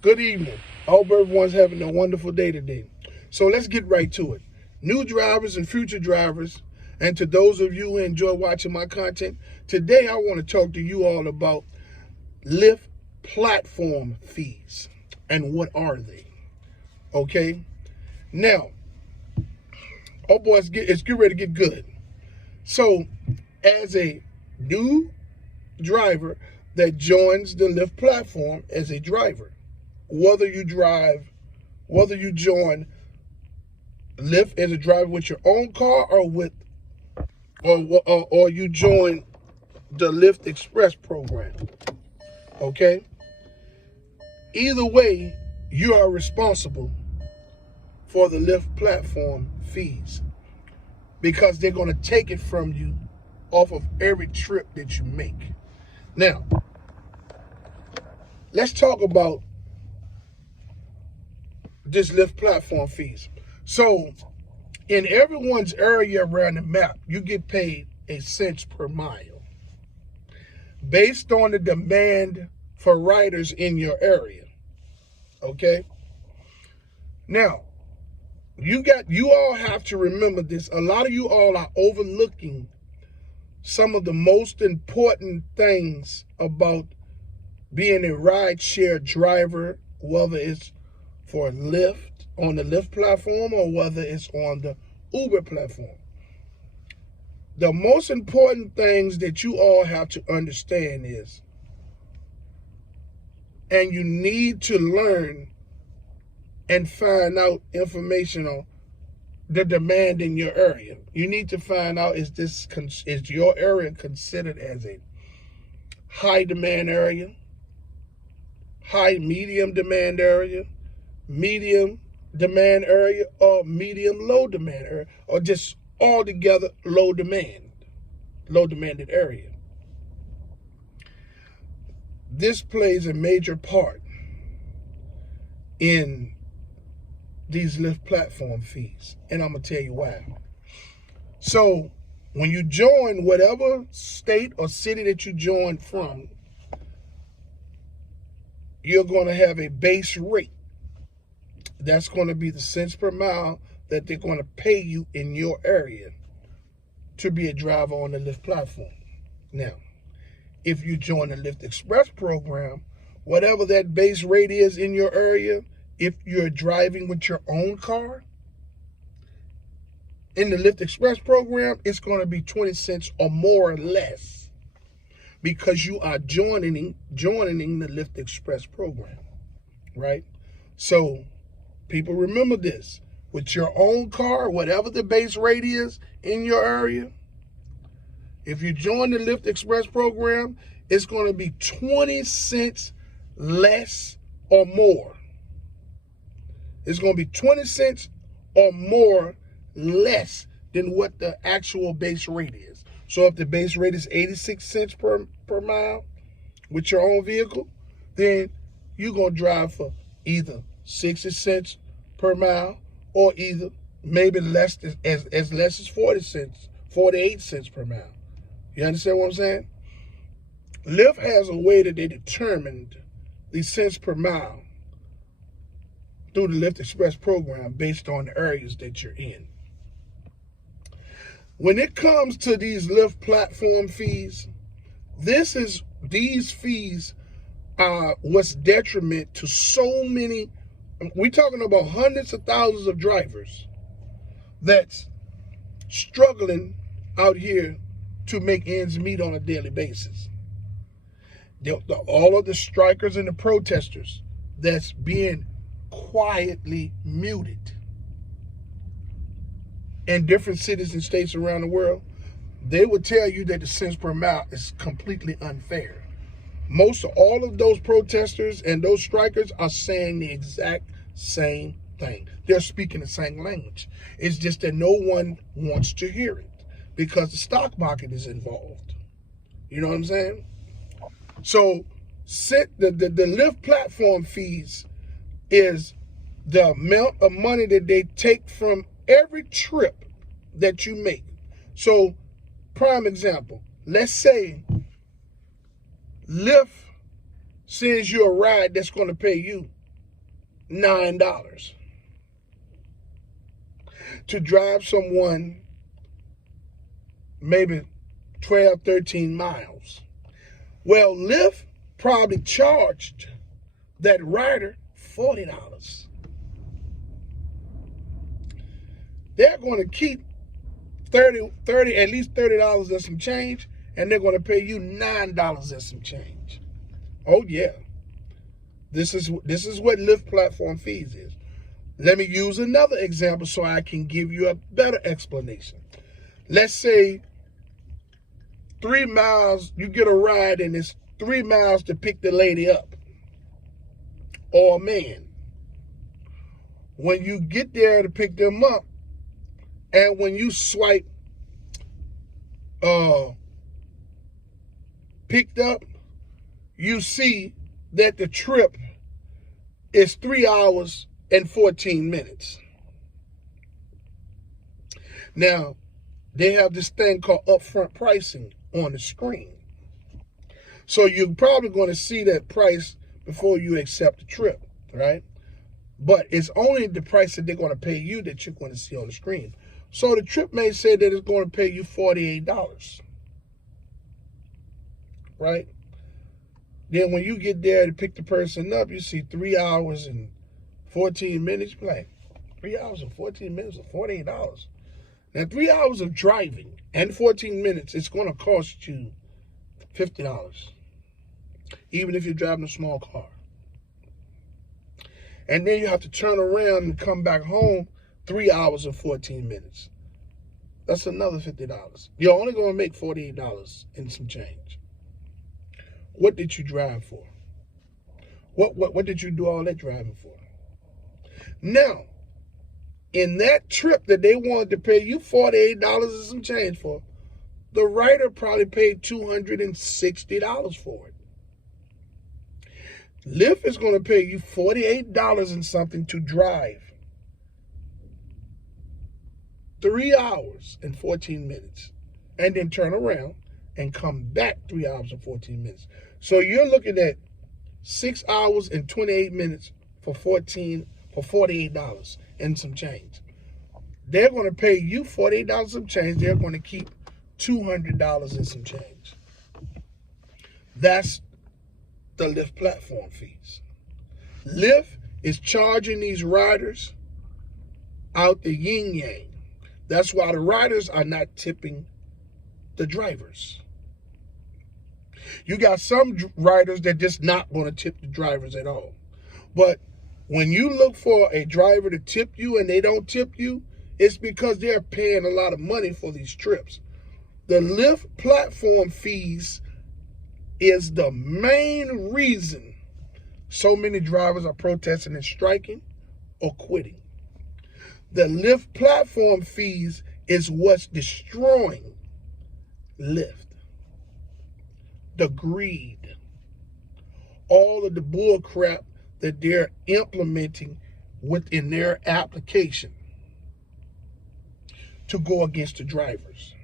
Good evening. I hope everyone's having a wonderful day today. So let's get right to it. New drivers and future drivers, and to those of you who enjoy watching my content, today I want to talk to you all about LYFT platform fees and what are they. Okay? Now, oh boy, it's get ready to get good. So, as a new driver that joins the LYFT platform as a driver, whether you join LYFT as a driver with your own car or you join the LYFT Express program, okay? Either way, you are responsible for the LYFT platform fees because they're going to take it from you off of every trip that you make. Now, let's talk about this LYFT platform fees. So, in everyone's area around the map, you get paid a cents per mile based on the demand for riders in your area. Okay? Now, you all have to remember this. A lot of you all are overlooking some of the most important things about being a rideshare driver, whether it's for LYFT on the LYFT platform or whether it's on the Uber platform. The most important things that you all have to understand is, and you need to learn and find out information on the demand in your area. You need to find out, is your area considered as a high demand area, medium demand area, medium demand area, or medium low demand area, or just altogether low demanded area. This plays a major part in these LYFT platform fees, and I'm gonna tell you why. So when you join whatever state or city that you join from, you're going to have a base rate. That's going to be the cents per mile that they're going to pay you in your area to be a driver on the LYFT platform. Now, if you join the LYFT Express program, whatever that base rate is in your area, if you're driving with your own car, in the LYFT Express program, it's going to be 20 cents or more or less because you are joining the LYFT Express program, right? So people remember this. With your own car, whatever the base rate is in your area, if you join the LYFT Express program, it's going to be 20 cents less or more. It's going to be 20 cents or more less than what the actual base rate is. So if the base rate is 86 cents per mile with your own vehicle, then you're going to drive for either 60 cents per mile or either maybe less as less as 48 cents per mile. You understand what I'm saying? LYFT has a way that they determined the cents per mile through the LYFT Express program based on the areas that you're in. When it comes to these LYFT platform fees, these fees are what's detriment to so many. We're talking about hundreds of thousands of drivers that's struggling out here to make ends meet on a daily basis. All of the strikers and the protesters that's being quietly muted in different cities and states around the world, they would tell you that the cents per mile is completely unfair. Most of all of those protesters and those strikers are saying the exact same thing. They're speaking the same language. It's just that no one wants to hear it because the stock market is involved. You know what I'm saying? So the LYFT platform fees is the amount of money that they take from every trip that you make. So, prime example, let's say LYFT sends you a ride that's going to pay you $9 to drive someone maybe 12, 13 miles. Well, Lyft probably charged that rider $40. They're going to keep 30, at least $30 and some change, and they're going to pay you $9 and some change. Oh yeah. This is what LYFT Platform Fees is. Let me use another example so I can give you a better explanation. Let's say 3 miles, you get a ride and it's 3 miles to pick the lady up or a man. When you get there to pick them up, and when you swipe picked up, you see that the trip is 3 hours and 14 minutes. Now, they have this thing called upfront pricing on the screen. So you're probably going to see that price before you accept the trip, right? But it's only the price that they're going to pay you that you're going to see on the screen. So the trip may say that it's going to pay you $48, right? Then when you get there to pick the person up, you see 3 hours and 14 minutes. You're like, 3 hours and 14 minutes for $48. Now, 3 hours of driving and 14 minutes, it's going to cost you $50, even if you're driving a small car. And then you have to turn around and come back home 3 hours and 14 minutes. That's another $50. You're only going to make $48 and some change. What did you drive for? What did you do all that driving for? Now, in that trip that they wanted to pay you $48 and some change for, the writer probably paid $260 for it. Lyft is going to pay you $48 and something to drive 3 hours and 14 minutes and then turn around and come back 3 hours and 14 minutes. So you're looking at 6 hours and 28 minutes for $48 and some change. They're going to pay you $48 and some change. They're going to keep $200 and some change. That's the LYFT platform fees. Lyft is charging these riders out the yin yang. That's why the riders are not tipping the drivers. You got some riders that just not going to tip the drivers at all. But when you look for a driver to tip you and they don't tip you, it's because they're paying a lot of money for these trips. The LYFT platform fees is the main reason so many drivers are protesting and striking or quitting. The LYFT platform fees is what's destroying Lyft. The greed, all of the bull crap that they're implementing within their application to go against the drivers,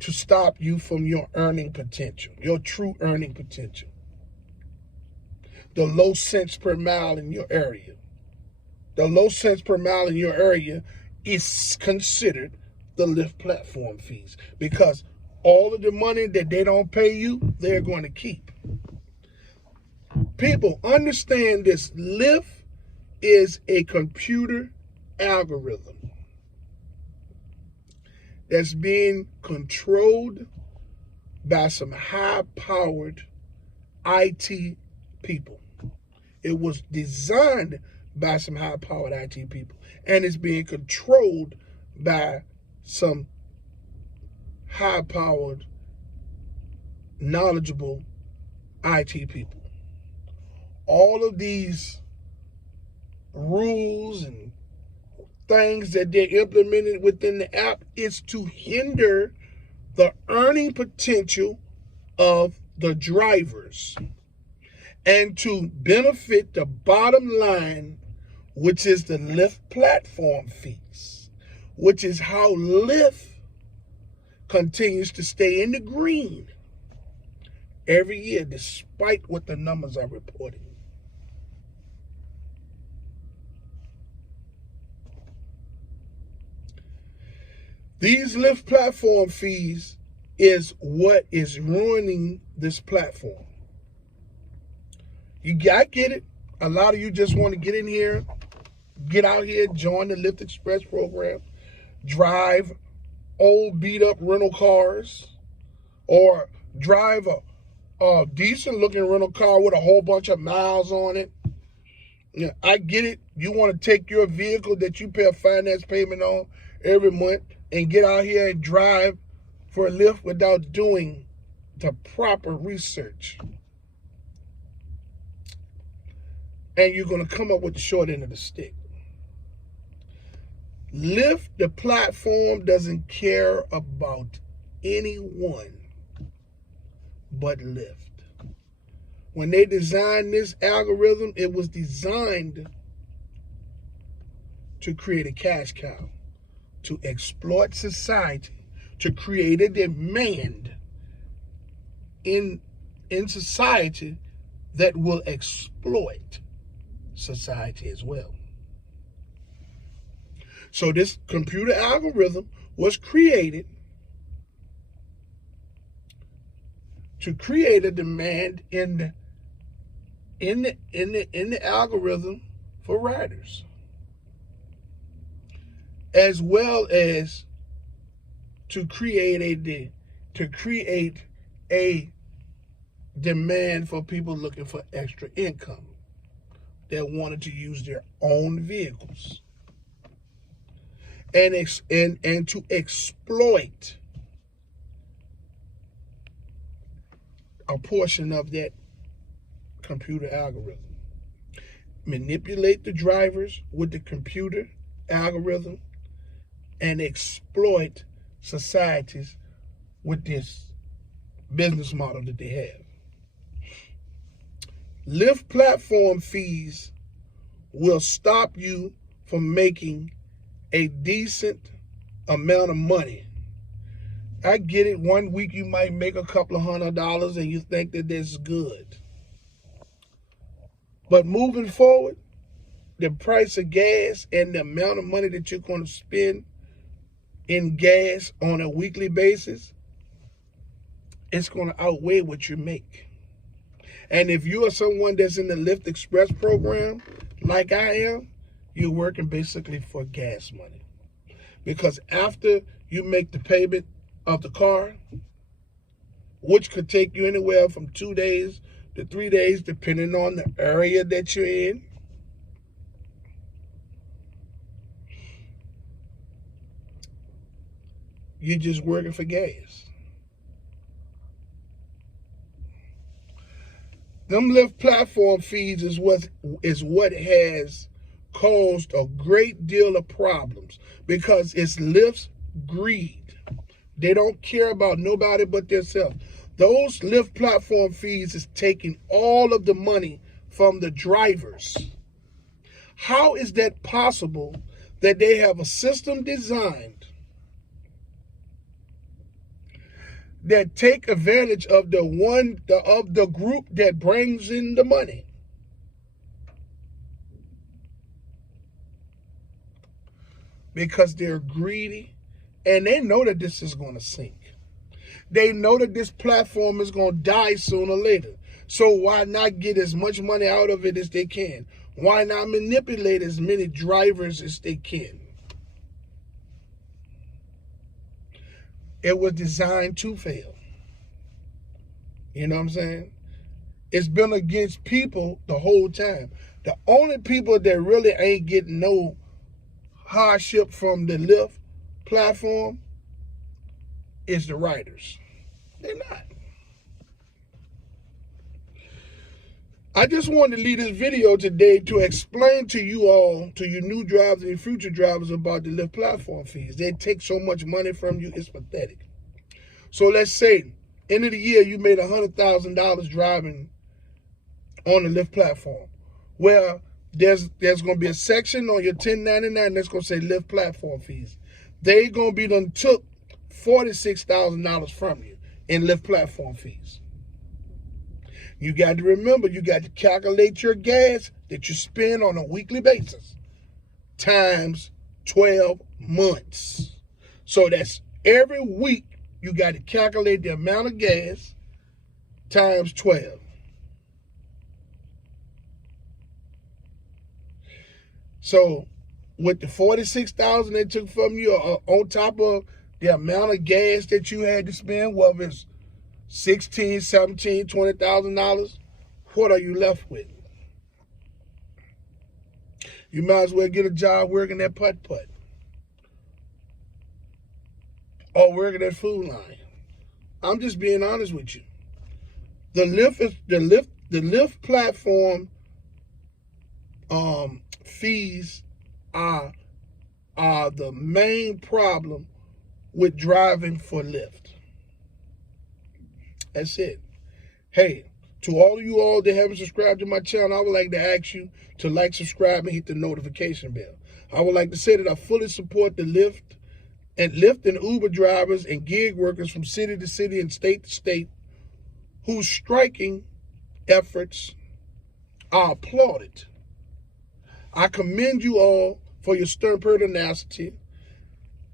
to stop you from your earning potential, your true earning potential. The low cents per mile in your area. The low cents per mile in your area is considered the LYFT platform fees, because all of the money that they don't pay you, they're going to keep. People, understand this. LYFT is a computer algorithm that's being controlled by some high-powered IT people. It was designed by some high-powered IT people, and it's being controlled by some high-powered, knowledgeable IT people. All of these rules and things that they're implemented within the app is to hinder the earning potential of the drivers and to benefit the bottom line, which is the LYFT platform fees, which is how Lyft continues to stay in the green every year, despite what the numbers are reporting. These LYFT platform fees is what is ruining this platform. I get it. A lot of you just want to get in here, get out here, join the LYFT Express program, drive old beat up rental cars, or drive a decent looking rental car with a whole bunch of miles on it. Yeah, I get it. You want to take your vehicle that you pay a finance payment on every month and get out here and drive for a LYFT without doing the proper research. And you're going to come up with the short end of the stick. LYFT, the platform, doesn't care about anyone but LYFT. When they designed this algorithm, it was designed to create a cash cow, to exploit society, to create a demand in society that will exploit society as well. So this computer algorithm was created to create a demand in the algorithm for riders, as well as to create a demand for people looking for extra income that wanted to use their own vehicles, and to exploit a portion of that computer algorithm, manipulate the drivers with the computer algorithm, and exploit societies with this business model that they have. LYFT platform fees will stop you from making a decent amount of money. I get it. 1 week you might make a couple of $100 and you think that that's good. But moving forward, the price of gas and the amount of money that you're going to spend in gas on a weekly basis, it's going to outweigh what you make. And if you are someone that's in the LYFT Express program, like I am, you're working basically for gas money. Because after you make the payment of the car, which could take you anywhere from 2 days to 3 days, depending on the area that you're in, you're just working for gas. Them LYFT platform fees is what has caused a great deal of problems, because it's LYFT's greed. They don't care about nobody but themselves. Those LYFT platform fees is taking all of the money from the drivers. How is that possible that they have a system designed that take advantage of the group that brings in the money? Because they're greedy and they know that this is going to sink. They know that this platform is going to die sooner or later. So why not get as much money out of it as they can? Why not manipulate as many drivers as they can? It was designed to fail. You know what I'm saying? It's been against people the whole time. The only people that really ain't getting no hardship from the LYFT platform is the riders. They're not. I just wanted to leave this video today to explain to you all, to you new drivers and future drivers, about the LYFT platform fees. They take so much money from you, it's pathetic. So let's say, end of the year, you made $100,000 driving on the LYFT platform. Well, there's going to be a section on your 1099 that's going to say LYFT platform fees. They're going to be done took $46,000 from you in LYFT platform fees. You got to remember, you got to calculate your gas that you spend on a weekly basis times 12 months. So that's every week you got to calculate the amount of gas times 12. So with the $46,000 they took from you, on top of the amount of gas that you had to spend, whether it's $16,000, $17,000, $20,000, what are you left with? You might as well get a job working at putt-putt or working at Food Line. I'm just being honest with you. The LYFT platform fees are the main problem with driving for Lyft. That's it. Hey, to all of you all that haven't subscribed to my channel, I would like to ask you to like, subscribe, and hit the notification bell. I would like to say that I fully support the Lyft and Uber drivers and gig workers from city to city and state to state whose striking efforts are applauded. I commend you all for your stern pertinacity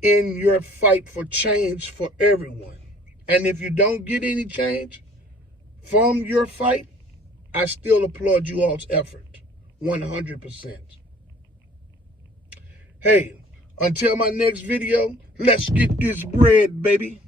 in your fight for change for everyone. And if you don't get any change from your fight, I still applaud you all's effort, 100%. Hey, until my next video, let's get this bread, baby.